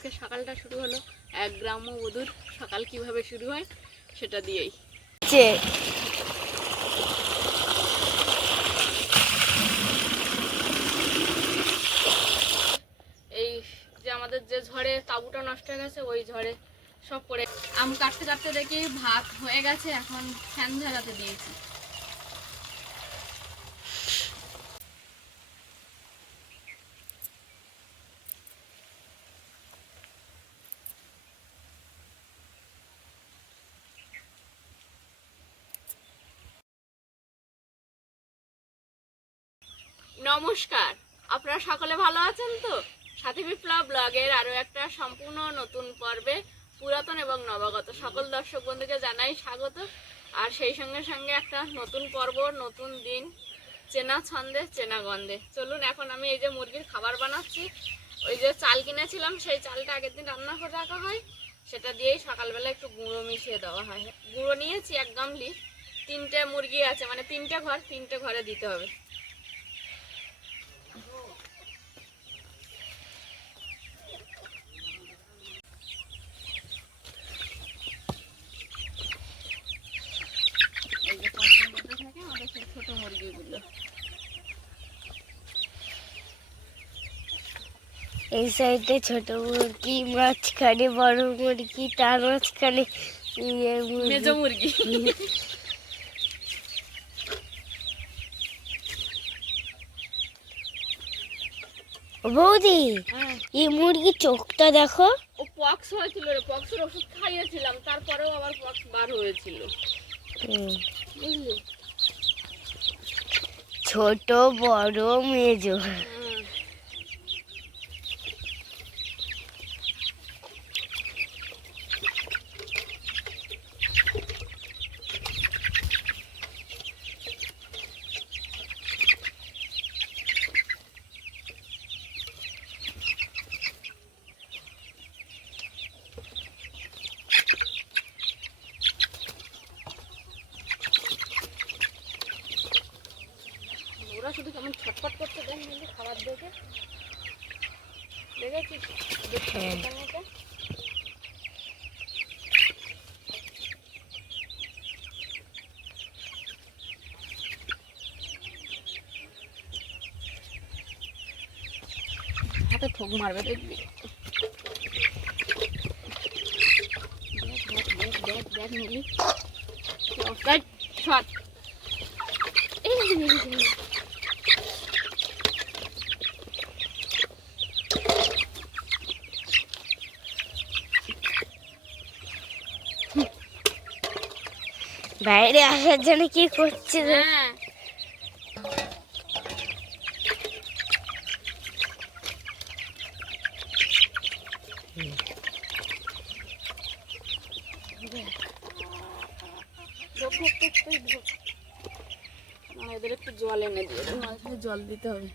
আজকে সকালটা শুরু হলো এক গ্রাম্য বধূর সকাল কিভাবে শুরু হয় সেটা দিয়েই। এই যে আমাদের যে ঝড়ে তাঁবুটা নষ্ট হয়ে গেছে, ওই ঝড়ে সব পড়ে আম কাটতে কাটতে দেখি ভাত হয়ে গেছে, এখন ফ্যান ঝাড়াতে দিয়েছি। নমস্কার, আপনারা সকলে ভালো আছেন তো? সাথী বিপ্লব ব্লগের আরো একটা সম্পূর্ণ নতুন পর্বে পুরাতন এবং নবাগত সকল দর্শক বন্ধুকে জানাই স্বাগত। আর সেই সঙ্গে সঙ্গে একটা নতুন পর্ব, নতুন দিন, চেনা ছন্দে চেনা গন্ধে। চলুন, এখন আমি এই যে মুরগির খাবার বানাচ্ছি। ওই যে চাল কিনেছিলাম, সেই চালটা আগের দিন রান্না করে রাখা হয়, সেটা দিয়েই সকালবেলা একটু গুঁড়ো মিশিয়ে দেওয়া হয়। গুঁড়ো নিয়েছি 1 গামলি, 3টে মুরগি আছে, মানে 3টে ঘরে দিতে হবে। এই যে 5 দিন মধ্যে থাকে আমাদের সেই ছোট মুরগিগুলো। এই সাইডে ছোট মুরগি, মাঝখানে বড় মুরগি, তার মাঝখানে মেজো মুরগি। বৌদি, এই মুরগির চোখটা দেখো। ও পক্স হয়েছিল রে, পক্সের ওষুধ খাইয়েছিলাম, তারপরেও আবার পক্স বার হয়েছিল, বুঝলি? ছোট বড় মেজো। ওরা শুধু কেমন ছটফট করতে দেন কিন্তু খাবার দেখে, দেখেছিস? হাতে ঠোক মারবে, দেখবি? দেখ মিলি শট। বাইরে আসার জন্য কি করছে? হ্যাঁ, এদের একটু জল এনে দিয়ে দেবো, মাঝে জল দিতে হবে।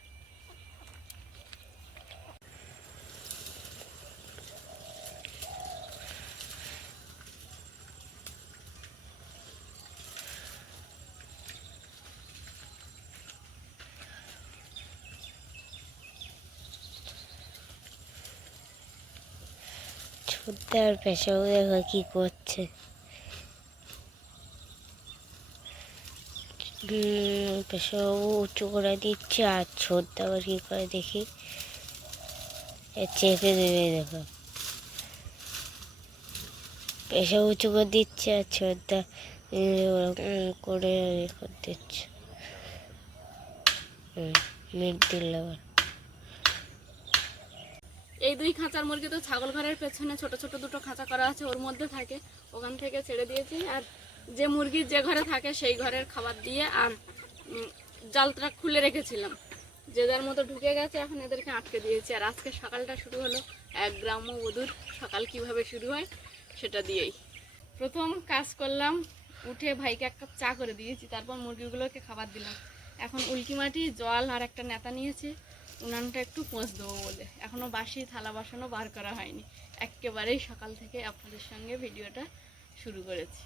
ছুটতে আর পেশাও দেখো কি করছে। পেশাও উঁচু করে দিচ্ছে, আর ছোটটা আবার কি করে দেখি, চেপে দেবে। দেখো, পেশা উঁচু করে দিচ্ছে আর ছোটটা করে দিচ্ছে। মিট দিল আবার। এই 2 খাঁচার মুরগি তো ছাগল ঘরের পেছনে ছোট ছোট 2টো খাঁচা করা আছে, ওর মধ্যে থাকে, ওখান থেকে ছেড়ে দিয়েছি। আর যে মুরগি যে ঘরে থাকে সেই ঘরের খাবার দিয়ে আর জালটা খুলে রেখেছিলাম, যে যার মতো ঢুকে গেছে, এখন এদেরকে আটকে দিয়েছি। আর আজকে সকালটা শুরু হলো এক গ্রাম্য বধূর সকাল কিভাবে শুরু হয় সেটা দিয়েই। প্রথম কাজ করলাম, উঠে ভাইকে 1 কাপ চা করে দিয়েছি, তারপর মুরগিগুলোকে খাবার দিলাম। এখন উল্কি মাটি, জল আর একটা নেতা নিয়েছি, উনানটা একটু পোঁছ দেবো বলে। এখনও বাসি থালা বাসনও বার করা হয়নি, একেবারেই সকাল থেকে আপনাদের সঙ্গে ভিডিওটা শুরু করেছি।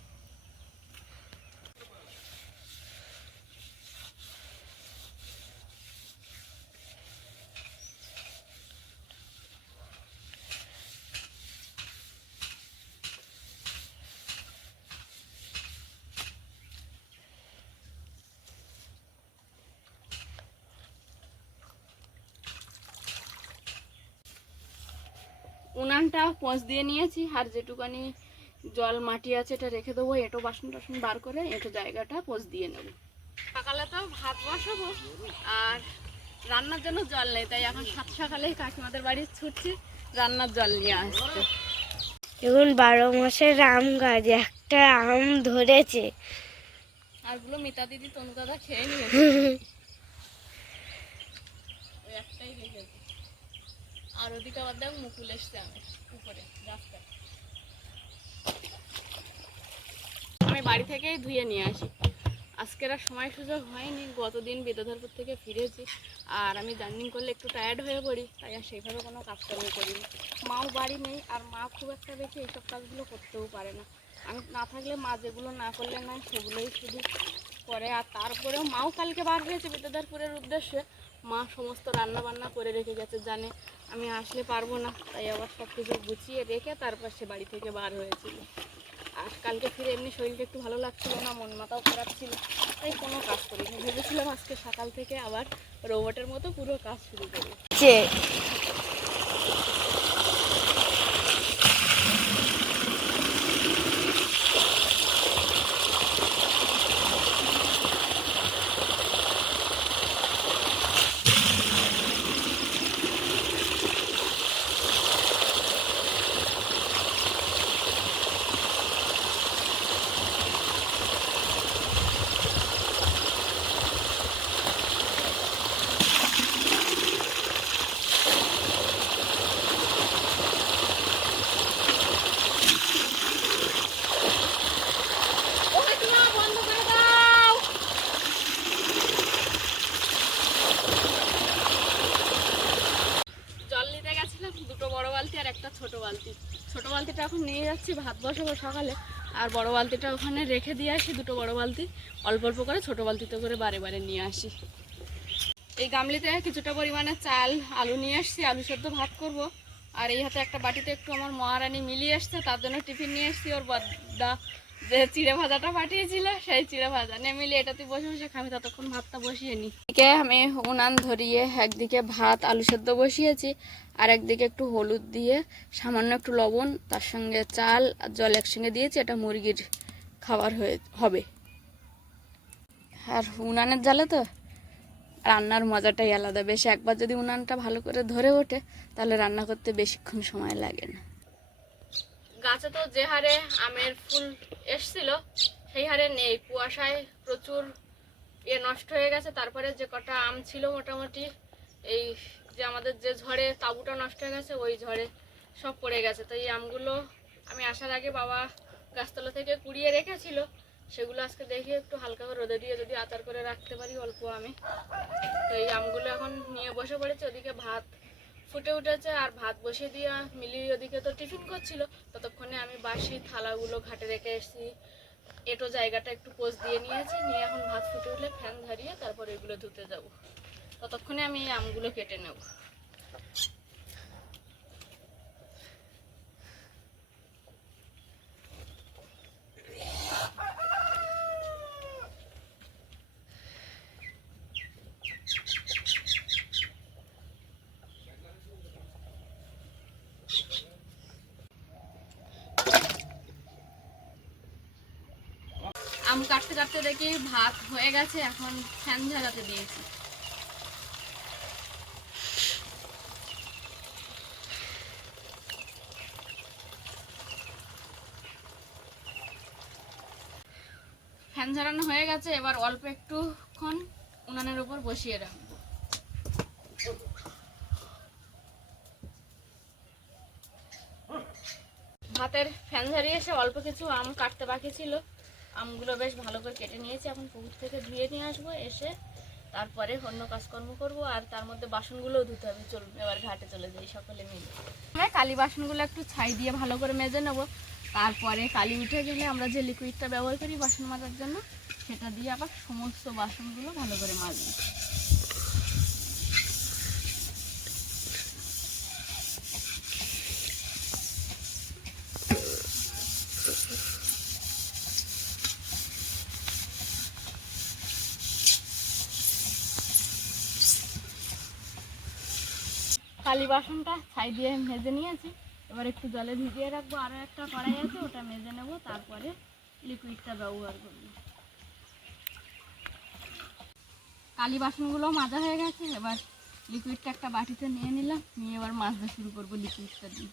উনানটা পোঁছ দিয়ে নিয়েছি, আর যেটুকানি জল মাটি আছে এটা রেখে দেবো, এঁটো বাসন টাসন বার করে এঁটো জায়গাটা পোঁছ দিয়ে নেব। সকালে তো ভাত বসাবো, আর রান্নার জন্য জল নেই, তাই এখন সাত সকালেই কাকিমাদের বাড়ি ছুটছি রান্নার জল নিয়ে আসতে। এখন 12 মাসের আম গাছ, একটা আম ধরেছে। আরগুলো মিতা দিদি তনু দাদা খেয়ে নিয়েছে, ওই একটাই রেখেছে। আর ওদিকে আবার দেখ মুকুল এসছে আমি উপরে রাস্তায়, আমি বাড়ি থেকেই ধুয়ে নিয়ে আসি। আজকের আর সময় সুযোগ হয়নি, গতদিন বিদ্যাধরপুর থেকে ফিরেছি, আর আমি জার্নি করলে একটু টায়ার্ড হয়ে পড়ি, তাই আর সেইভাবে কোনো কাজকর্ম করিনি। মাও বাড়ি নেই, আর মা খুব একটা বেশি এইসব কাজগুলো করতেও পারে না। আমি না থাকলে মা যেগুলো না করলে না সেগুলোই শুধু করে। আর তারপরেও মাও কালকে বার হয়েছে বিদ্যাধরপুরের উদ্দেশ্যে, মা সমস্ত রান্না বান্না করে রেখে গেছে, জানে আমি আসলে পারবো না, তাই আবার সব কিছু গুছিয়ে রেখে তারপর সে বাড়ি থেকে বার হয়েছিল। আর কালকে ফিরে এমনি শরীরটা একটু ভালো লাগছিল না, মন মাথাও খারাপ ছিল, তাই কোনো কাজ করিনি। ভেবেছিলাম আজকে সকাল থেকে আবার রোবটের মতো পুরো কাজ শুরু করব। জল নিতে গেছিলাম, দুটো বড় বালতি আর একটা ছোট বালতি। ছোট বালতিটা এখন নিয়ে যাচ্ছি ভাত বসাবো সকালে, আর বড় বালতিটা ওখানে রেখে দিয়ে আসি। দুটো বড় বালতি অল্প অল্প করে ছোট বালতিতে করে বারে বারে নিয়ে আসি। এই গামলিতে কিছুটা পরিমাণে চাল আলু নিয়ে আসছি, আলু সেদ্ধ ভাত করব। আর এই হাতে একটা বাটিতে একটু আমার মহারানী মিলিয়ে এসছে, তার জন্য টিফিন নিয়ে এসছি। ওর বড়দা যে চিড়ে ভাজাটা পাঠিয়েছিল সেই চিড়ে ভাজা নিয়ে মিলিয়ে এটাতে বসে বসে খাবি, ততক্ষণ ভাতটা বসিয়ে নিই। এদিকে আমি উনান ধরিয়ে একদিকে ভাত আলু সেদ্ধ বসিয়েছি, আর একদিকে একটু হলুদ দিয়ে সামান্য একটু লবণ, তার সঙ্গে চাল আর জল একসঙ্গে দিয়েছি। এটা মুরগির খাবার হবে। আর উনানের জ্বালে তো রান্নার মজাটাই আলাদা। বেশ একবার যদি উনানটা ভালো করে ধরে ওঠে তাহলে রান্না করতে বেশিক্ষণ সময় লাগে না। গাছে তো যে হারে আমের ফুল এসছিল সেই হারে নেই, কুয়াশায় প্রচুর নষ্ট হয়ে গেছে। তারপরে যে কটা আম ছিল মোটামুটি এই যে আমাদের যে ঝড়ে তাঁবুটা নষ্ট হয়ে গেছে, ওই ঝড়ে সব পড়ে গেছে। তো এই আমগুলো আমি আসার আগে বাবা গাছতলা থেকে কুড়িয়ে রেখেছিল, সেগুলো আজকে দেখি একটু হালকা করে রোদে দিয়ে যদি আচার করে রাখতে পারি অল্প আমি। তো এই আমগুলো এখন নিয়ে বসে পড়েছে। ওদিকে ভাত ফুটে উঠেছে, আর ভাত বসিয়ে দিয়ে মিলি ওদিকে তো টিফিন করছিল, ততক্ষণে আমি বাসি থালাগুলো ঘাটে রেখে এসেছি। এটো জায়গাটা একটু পোঁছ দিয়ে নিয়েছি, নিয়ে এখন ভাত ফুটে উঠলে ফ্যান ধরিয়ে তারপর এগুলো ধুতে যাব। ততক্ষণে আমি এই আমগুলো কেটে নেব। আম কাটতে কাটতে দেখি ভাত হয়ে গেছে, এখন ফ্যান ঝাড়াতে দিয়েছি। ফ্যান ঝাড়ানো হয়ে গেছে, এবার অল্প একটুক্ষণ উনানের উপর বসিয়ে রাখবো। ভাতের ফ্যান ঝাড়িয়ে এসে অল্প কিছু আম কাটতে বাকি ছিল, আমগুলো বেশ ভালো করে কেটে নিয়েছি। এখন পুকুর থেকে ধুয়ে নিয়ে আসবো, এসে তারপরে অন্য কাজকর্ম করব। আর তার মধ্যে বাসনগুলোও ধুতে হবে। চলুন এবার ঘাটে চলে যাই সকলে মিলে। আমরা কালি বাসনগুলো একটু ছাই দিয়ে ভালো করে মেজে নেব, তারপরে কালি উঠে গেলে আমরা যে লিকুইডটা ব্যবহার করি বাসন মাজার জন্য সেটা দিয়ে আবার সমস্ত বাসনগুলো ভালো করে মাজবো। কালি বাসনটা ছাই দিয়ে মেজে নিয়েছি, এবার একটু জলে ভিজিয়ে রাখবো, আরও একটা কড়াই আছে ওটা মেজে নেবো, তারপরে লিকুইডটা ব্যবহার করবো। কালি বাসনগুলো মাজা হয়ে গেছে, এবার লিকুইডটা একটা বাটিতে নিয়ে নিলাম, নিয়ে এবার মাজতে শুরু করবো লিকুইডটা দিয়ে।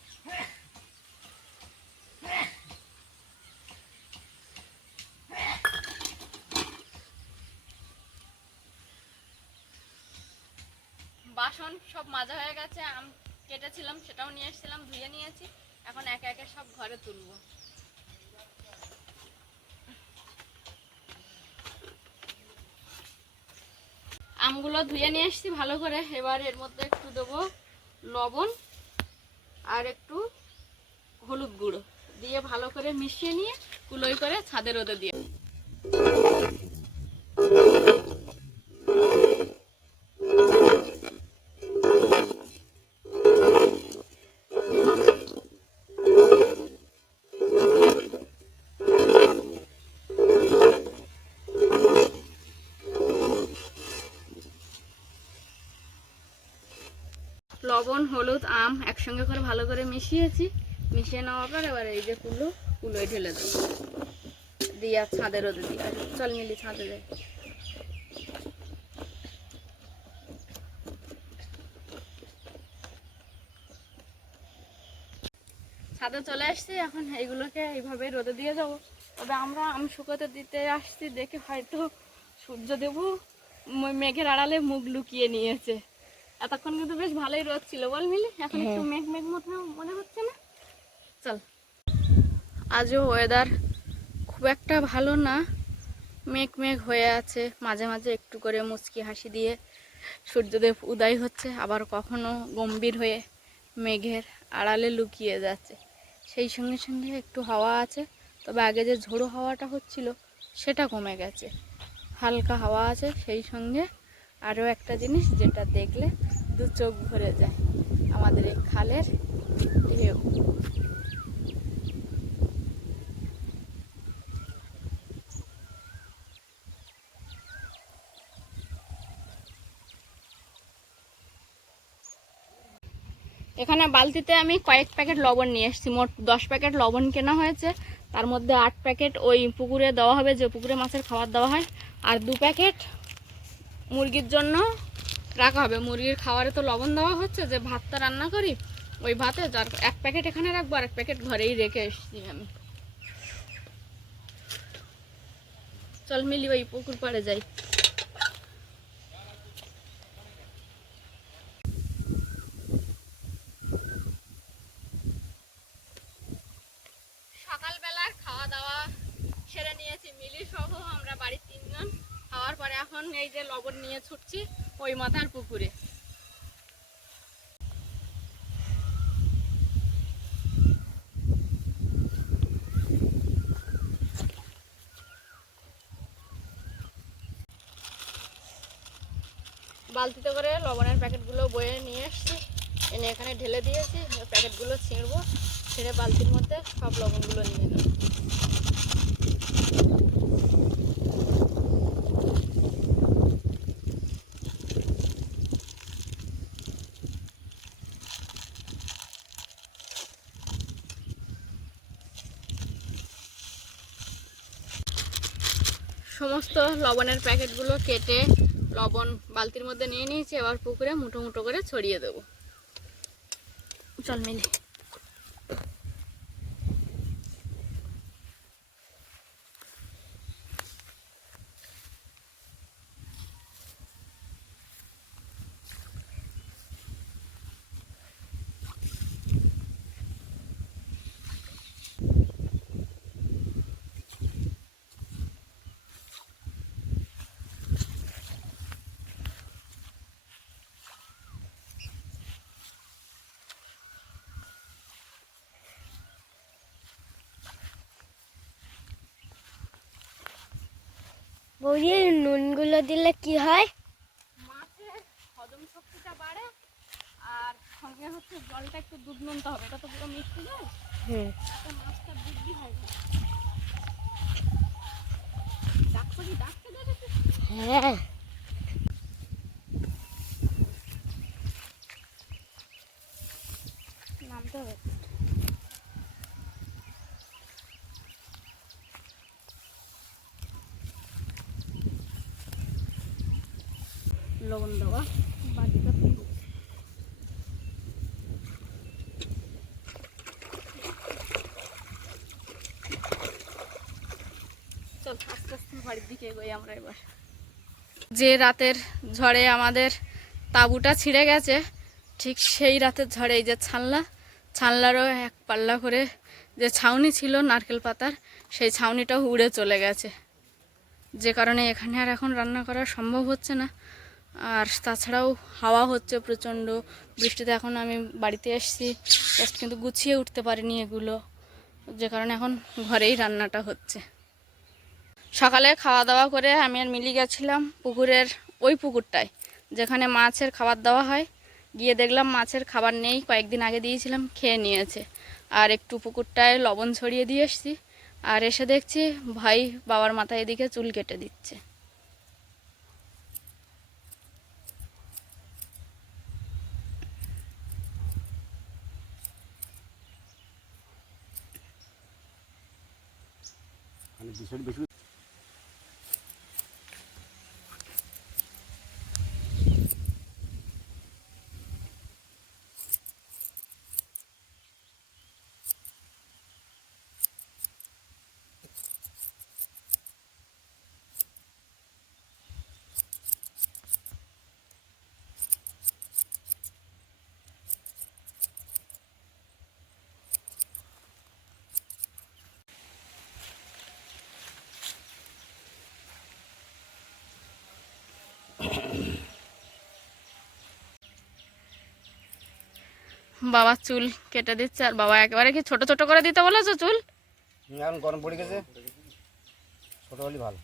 বাসন সব মাজা হয়ে গেছে, আম কেটেছিলাম সেটাও নিয়ে এসেছিলাম, ধুয়ে নিয়েছি। এখন একে একে সব ঘরে তুলবো। আমগুলো ধুয়ে নিয়ে এসেছি ভালো করে। এবার এর মধ্যে একটু দেবো লবণ আর একটু হলুদ গুঁড়ো দিয়ে ভালো করে মিশিয়ে নিয়ে কুলোই করে ছাদে রোদে দিয়ে। লবণ হলুদ আম একসঙ্গে করে ভালো করে মিশিয়েছি। মিশিয়ে নেওয়ার পর এবার এই যে কুলোয় ঢেলে দেবো, দিয়ে আর ছাদে রোদে দিই। চল মিলি ছাদে যাই। ছাদে চলে আসছি, এখন এইগুলোকে এইভাবে রোদে দিয়ে যাবো। তবে আমরা আম শুকোতে দিতে আসছি দেখে হয়তো সূর্যদেব মেঘের আড়ালে মুখ লুকিয়ে নিয়েছে। এতক্ষণ কিন্তু বেশ ভালোই রোদ ছিল বল মিলি, এখন একটু মেঘ মেঘ মতো মনে হচ্ছে না? চল। আজও ওয়েদার খুব একটা ভালো না, মেঘ মেঘ হয়ে আছে, মাঝে মাঝে একটু করে মুচকি হাসি দিয়ে সূর্যদেব উদয় হচ্ছে, আবার কখনো গম্ভীর হয়ে মেঘের আড়ালে লুকিয়ে যাচ্ছে। সেই সঙ্গে সঙ্গে একটু হাওয়া আছে, তবে আগে যে ঝোড়ো হাওয়াটা হচ্ছিল সেটা কমে গেছে, হালকা হাওয়া আছে। সেই সঙ্গে আরও একটা জিনিস যেটা দেখলে দু চোখ ভরে যায়, আমাদের এই খালের ঢেউ। এখানে বালতিতে আমি কয়েক প্যাকেট লবণ নিয়ে এসেছি, মোট 10 প্যাকেট লবণ কেনা হয়েছে। তার মধ্যে 8 প্যাকেট ওই পুকুরে দেওয়া হবে, যে পুকুরে মাছের খাবার দেওয়া হয়, আর 2 প্যাকেট মুরগির জন্য রাখা হবে। মুরগির খাবারে তো লবণ দেওয়া হচ্ছে, যে ভাতটা রান্না করি ওই ভাতে, যার 1 প্যাকেট এখানে রাখবো আর 1 প্যাকেট ঘরেই রেখে এসেছি আমি। চল মিলি ওই পুকুর পাড়ে যাই। সকালবেলার খাওয়া দাওয়া সেরে নিয়েছি মিলি সহ আমরা বাড়ির 3 জন। খাওয়ার পরে এখন এই যে লবণ নিয়ে ছুটছি ওই মাথার পুকুরে। বালতিতে করে লবণের প্যাকেটগুলো বয়ে নিয়ে এসেছি, এনে এখানে ঢেলে দিয়েছি। প্যাকেটগুলো ছিঁড়বো, ছেড়ে বালতির মধ্যে সব লবণগুলো নিয়ে নেব। সমস্ত লবণের প্যাকেটগুলো কেটে লবণ বালতির মধ্যে নিয়ে নিয়েছি, এবার পুকুরে মুঠো মুঠো করে ছড়িয়ে দেবো। চল মিলি। বৌদি নুনগুলো দিলে কি হয়? মাছের হজম শক্তিটা বাড়ে, আর সঙ্গে হচ্ছে জলটা একটু দুধ নুনতে হবে, এটা তো পুরো মিষ্টি জল, মাছটা বৃদ্ধি হয় না। ডাকছো কি? ডাকছে দেখেছি। হ্যাঁ, নামতে হবে। লবণ দেওয়া বাটিটা তুলব। চল আস্তে আস্তে বাড়ির দিকে এগোই আমরা এবার। যে রাতের ঝড়ে আমাদের তাঁবুটা ছিঁড়ে গেছে, ঠিক সেই রাতের ঝড়ে এই যে ছানলারও এক পাল্লা করে যে ছাউনি ছিল নারকেল পাতার, সেই ছাউনিটাও উড়ে চলে গেছে, যে কারণে এখানে আর এখন রান্না করা সম্ভব হচ্ছে না। আর তাছাড়াও হাওয়া হচ্ছে প্রচণ্ড, বৃষ্টিতে এখন আমি বাড়িতে এসেছি জাস্ট, কিন্তু গুছিয়ে উঠতে পারিনি এগুলো, যে কারণে এখন ঘরেই রান্নাটা হচ্ছে। সকালে খাওয়া দাওয়া করে আমি আর মিলি গেছিলাম পুকুরের ওই পুকুরটায় যেখানে মাছের খাবার দেওয়া হয়। গিয়ে দেখলাম মাছের খাবার নেই, কয়েকদিন আগে দিয়েছিলাম, খেয়ে নিয়েছে। আর একটু পুকুরটায় লবণ ছড়িয়ে দিয়ে এসেছি, আর এসে দেখছি ভাই বাবার মাথায় এদিকে চুল কেটে দিচ্ছে। বাবা চুল কেটে দিচ্ছে, আর বাবা একেবারে কি ছোট ছোট করে দিতে বলেছো চুল? এখন গরম পড়ে গেছে, ছোট হলে ভালো।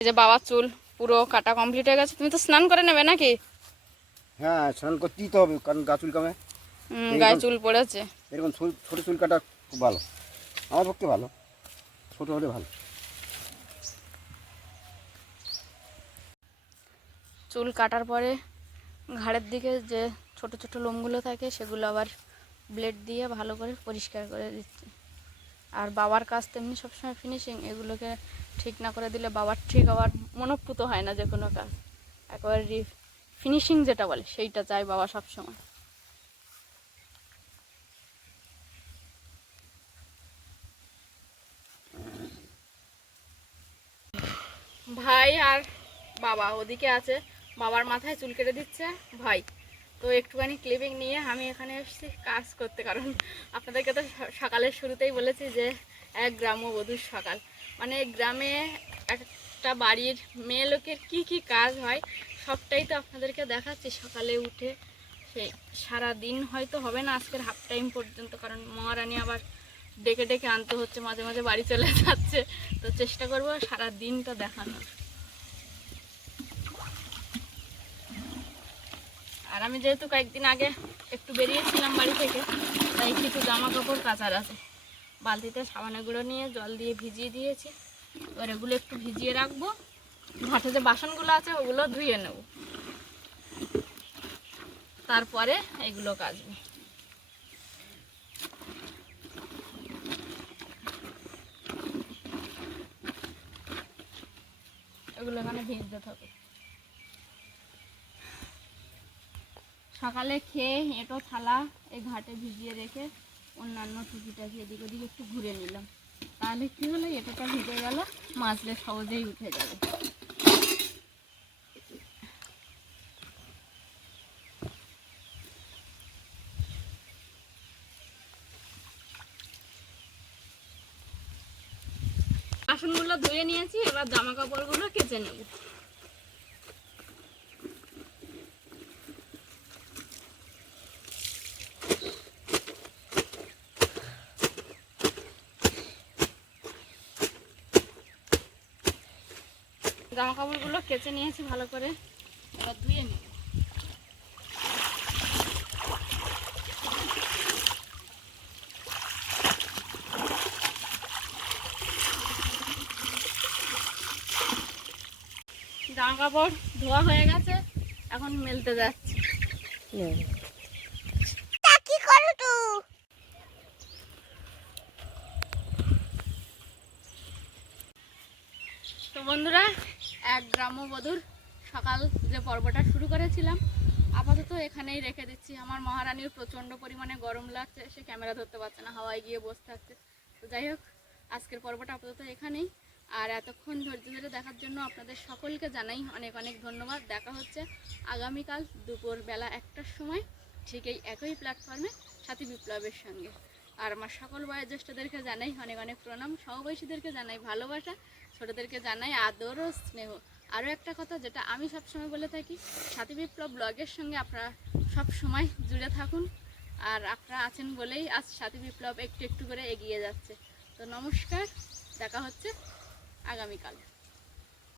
এই যে বাবার চুল পুরো কাটা কমপ্লিট হয়ে গেছে। তুমি তো স্নান করে নেবে নাকি? হ্যাঁ, স্নান করতেই তো হবে, কারণ গা চুল কামে। গায়ে চুল পড়েছে। এরকম ছোট চুল কাটা খুব ভালো, আমার পক্ষে ভালো, ছোট হলে ভালো। চুল কাটার পরে ঘাড়ের দিকে যে ছোট ছোট লোমগুলো থাকে সেগুলো আবার ব্লেড দিয়ে ভালো করে পরিষ্কার করে দিচ্ছি। আর বাবার কাজ তেমনি সবসময় ফিনিশিং, এগুলোকে ঠিক না করে দিলে বাবার ঠিক আবার মনোপুত হয় না যে কোনো কাজ। একবার ফিনিশিং যেটা বলে সেইটা চাই বাবা সবসময়। ভাই আর বাবা ওদিকে আছে, বাবার মাথায় চুল কেটে দিচ্ছে ভাই। তো একটুখানি ক্লিপিং নিয়ে আমি এখানে এসেছি কাজ করতে, কারণ আপনাদেরকে তো সকালের শুরুতেই বলেছি যে এক গ্রাম্যবধূর সকাল, মানে গ্রামে একটা বাড়ির মেয়ে লোকের কী কী কাজ হয় সবটাই তো আপনাদেরকে দেখাচ্ছি। সকালে উঠে সেই সারা দিন হয়তো হবে না আজকের হাফ টাইম পর্যন্ত, কারণ মহারানী আবার ডেকে ডেকে আনতে হচ্ছে, মাঝে মাঝে বাড়ি চলে যাচ্ছে, তো চেষ্টা করবো সারা দিনটা দেখানোর। আর আমি যেহেতু কয়েকদিন আগে একটু বেরিয়েছিলাম বাড়ি থেকে, তাই কিছু জামা কাপড় কাচার আছে, বালতিতে সাবানের গুঁড়ো নিয়ে জল দিয়ে ভিজিয়ে দিয়েছি। এবার এগুলো একটু ভিজিয়ে রাখবো, ঘাটে যে বাসনগুলো আছে ওগুলো ধুয়ে নেব, তারপরে এগুলো কাচবো। এগুলো এখানে ভিজতে থাকে। সকালে খেয়ে এঁটো থালা এই ঘাটে ভিজিয়ে রেখে অন্যান্য টুকিটাকি এদিক ওদিক একটু ঘুরে নিলাম, তাহলে কী হলো এঁটোটা ভিজে গেল, মাছলে সহজেই উঠে যাবে। বাসনগুলো ধুয়ে নিয়েছি, এবার জামা কাপড়গুলো কেচে নেব। জামা কাপড়গুলো কেচে নিয়েছি ভালো করে, এবার ধুয়ে নিই। জামা কাপড় ধোয়া হয়ে গেছে, এখন মেলতে যাচ্ছি। কি করো তো? তো বন্ধুরা, এক গ্রাম্যবধূর সকাল যে পর্বটা শুরু করেছিলাম আপাতত এখানেই রেখে দিচ্ছি। আমার মহারানীর প্রচণ্ড পরিমাণে গরম লাগছে, সে ক্যামেরা ধরতে পারছে না, হাওয়ায় গিয়ে বসে থাকছে। তো যাই হোক, আজকের পর্বটা আপাতত এখানেই। আর এতক্ষণ ধৈর্য ধরে দেখার জন্য আপনাদের সকলকে জানাই অনেক অনেক ধন্যবাদ। দেখা হচ্ছে আগামীকাল দুপুর বেলা 1টার সময় ঠিক এই একই প্ল্যাটফর্মে সাথী বিপ্লবের সঙ্গে। আর আমার সকল বয়োজ্যেষ্ঠদেরকে জানাই অনেক অনেক প্রণাম, সমবয়সীদেরকে জানাই ভালোবাসা, ছোটদেরকে জানাই আদর ও স্নেহ। আরও একটা কথা যেটা আমি সবসময় বলে থাকি, সাথী বিপ্লব ব্লগের সঙ্গে আপনারা সব সময় জুড়ে থাকুন। আর আপনারা আছেন বলেই আজ সাথী বিপ্লব একটু একটু করে এগিয়ে যাচ্ছে। তো নমস্কার, দেখা হচ্ছে আগামীকাল।